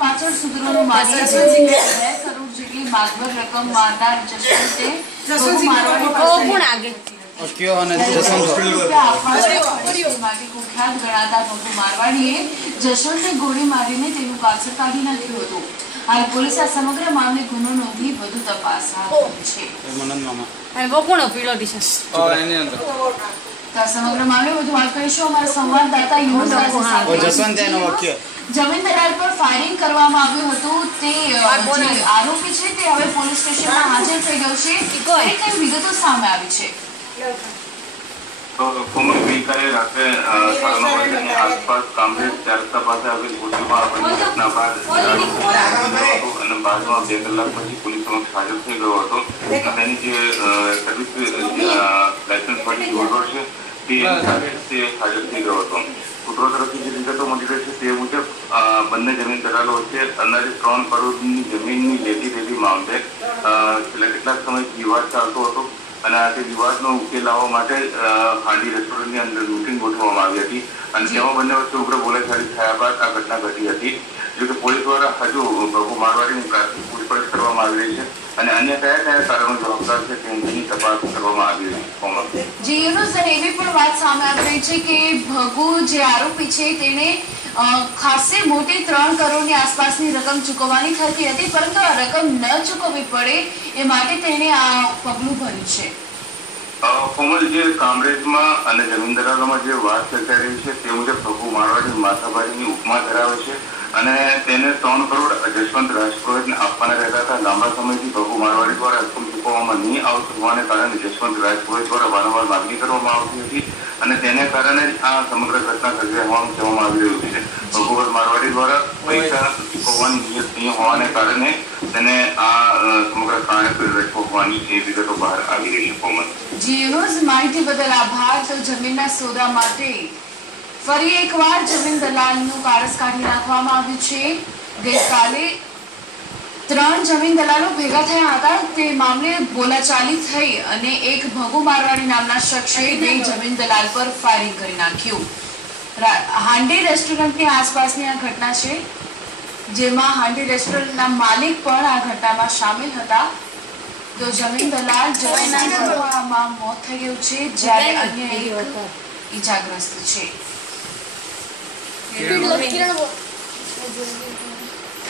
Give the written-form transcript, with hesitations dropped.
પાછળ સુધરવાનું માની 2 કરોડ જેટલી માગવર રકમ માંગનાર જસવંતે કુખ્યાત ગણાતા ભગુ મારવાડીએ જશવંતને ગોળી મારીને તેનું કાછર કાઢી નાખ્યું હતું. હાલ પોલીસે આ સમગ્ર મામલે ગુનો નોંધી વધુ તપાસ હાથ ધરી છે. સમગ્ર મામલે વધુ વાત કરીશું અમારા સંવાદદાતા જમીન દલાલ પર ફાયરિંગ કરવામાં આવ્યું હતું. તે આરોપી છે તે હવે પોલીસ સ્ટેશનમાં હાજર થઈ ગયો છે. કઈ વિગતો સામે આવી છે? तो कोमल गईकाले रात्रे 9:30 वाग्याની આસપાસ કામરેજ 4 રસ્તા પાસે આવેલ હોટલમાં બની ઘટના બાદ અને બાદમાં 2 કલાક પછી પોલીસ સમક્ષ હાજર થઈ ગયો હતો. તેની જે સર્વિસ લાયસન્સ વાળી ઓર્ડર છે તે હાજર થઈ ગયો હતો. સૂત્રો તરફથી જે વિગતો મળી રહી છે તે મુજબ બંને જમીન દલાલો વચ્ચે અંદાજે 3 કરોડની જમીનની લેતી મામલે છેલ્લા કેટલાક સમયથી વિવાદ ચાલતો હતો અને આ વિવાદનો ઉકેલ લાવવા માટે હાંડી રેસ્ટોરન્ટની અંદર મીટિંગ ગોઠવવામાં આવી હતી અને તેમાં બંને વચ્ચે ઉગ્ર બોલાચાલી થયા બાદ આ ઘટના ઘટી હતી. જોકે પોલીસ દ્વારા હજુ ભગુ મારવાડીની પ્રાથમિક પૂછપરછ કરવામાં આવી રહી છે અને અન્ય કયા કારણો જવાબદાર છે તેની તપાસ કરવામાં આવી રહી છે. જી યુનુસ, એવી પણ વાત સામે આવી રહી છે કે ભગુ જે આરોપી છે તેને ખાસી મોટી 3 કરોડની આસપાસની રકમ ચૂકવવાની થતી હતી, પરંતુ આ રકમ ન ચૂકવવી પડે એ માટે તેણે આ પગલું ભર્યું છે. કોમલ, જે કામરેજમાં અને જમીન દલાલોમાં જે વાત ચર્ચાઈ રહી છે તે મુજબ ભગુ મારવાડી માથાભારીની ઉપમા ધરાવે છે અને તેને 3 કરોડ જસવંત રાજપુરોહિતને આપવાના રહેતા હતા. લાંબા સમયથી ભગુ મારવાડી દ્વારા રકમ ચૂકવવામાં નહીં આવતું હોવાને કારણે જસવંત રાજપુરોહિત દ્વારા વારંવાર માગણી કરવામાં આવતી હતી અને તેને કારણે જ આ સમગ્ર ઘટના સર્જાઈ હોવાનું કહેવામાં આવી રહ્યું છે. ભગુ મારવાડી દ્વારા પૈસા ચૂકવવાની નિયત નહીં હોવાને કારણે તેને આ સમગ્ર કારણે રચવો હોવાની એ વિગતો બહાર આવી રહી છે. કોમલ જી યુનુસ, માહિતી બદલ આભાર. તો જમીનના સોદા માટે ફરી એકવાર જમીન દલાલનું કારસ કાઢી નાખવામાં આવ્યું છે. ગઈકાલે 3 જમીન દલાલો ભેગા થયા હતા. તે મામલે બોલાચાલી થઈ અને એક ભગુ મારવાડી નામના શખ્સે 2 જમીન દલાલ પર ફાયરિંગ કરી નાખ્યું. હાંડી રેસ્ટોરન્ટની આસપાસની આ ઘટના છે, જેમાં હાંડી રેસ્ટોરન્ટના માલિક પણ આ ઘટનામાં સામેલ હતા. તો જમીન દલાલ જવાના મોત થઈ ગયું છે, જ્યારે અન્ય એક ઈજાગ્રસ્ત છે.